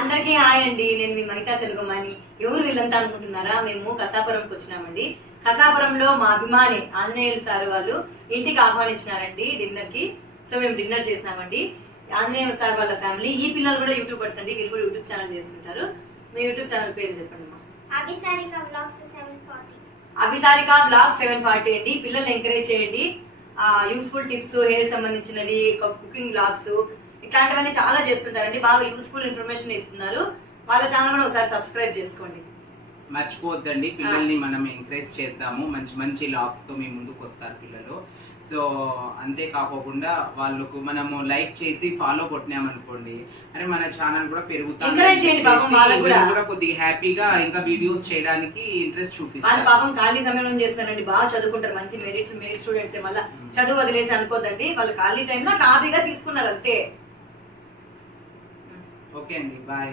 అందరికీ హాయ్ అండి. నేను మీ మహితా తెలుగుమాని. ఎవరు వీళ్ళంతా అనుకుంటున్నారా? మేము కసాపురంకి వచ్చినామండి. కసాపురంలో మా అభిమాని ఆంజనేయులు సార్ వాళ్ళు ఇంటికి ఆహ్వానించినారండి డిన్నర్ కి. సో మేము డిన్నర్ చేసినామండి. ఆంజనేయులు సార్ వాళ్ళ ఫ్యామిలీ. ఈ పిల్లలు కూడా యూట్యూబర్స్ అండి. వీళ్ళు కూడా యూట్యూబ్ ఛానల్ చేస్తుంటారు. మీ యూట్యూబ్ ఛానల్ పేరు చెప్పండి అమ్మా. అభిసారిక బ్లాగ్స్ 740. అభిసారిక బ్లాగ్ 740 అండి. పిల్లల్ని ఎంకరేజ్ చేయండి. యూస్ఫుల్ టిప్స్, హెయిర్ సంబంధించినవి, కుకింగ్ బ్లాగ్స్ ఇట్లాంటివన్నీ చాలా చేస్తుంటారండి. బాగా యూస్ఫుల్ ఇన్ఫర్మేషన్ ఇస్తున్నారు. వాళ్ళ ఛానల్ కూడా ఒకసారి సబ్స్క్రైబ్ చేసుకోండి. మర్చిపోవద్దండి, పిల్లల్ని మనం ఎంకరేజ్ చేద్దాము. మంచి మంచి లాగ్స్ తో మీ ముందుకు వస్తారు పిల్లలు. సో అంతేకాకుండా వాళ్ళకు మనము లైక్ చేసి ఫాలో కొట్టినామనుకోండి, అరే మన ఛానల్ కూడా పెరుగుతుంది కూడా కొద్దిగా హ్యాపీగా ఇంకా వీడియోస్ చేయడానికి ఇంట్రెస్ట్ చూపిస్తారు. పాపం ఖాళీ సమయంలో చేస్తారండి. బాగా చదువుకుంటారు. మంచి మెరిట్ స్టూడెంట్స్. మళ్ళీ చదువు వదిలేసి అనుకోదండి. వాళ్ళు ఖాళీ టైంలో హాబీగా తీసుకున్నారు అంతే. ఓకే అండి, బాయ్.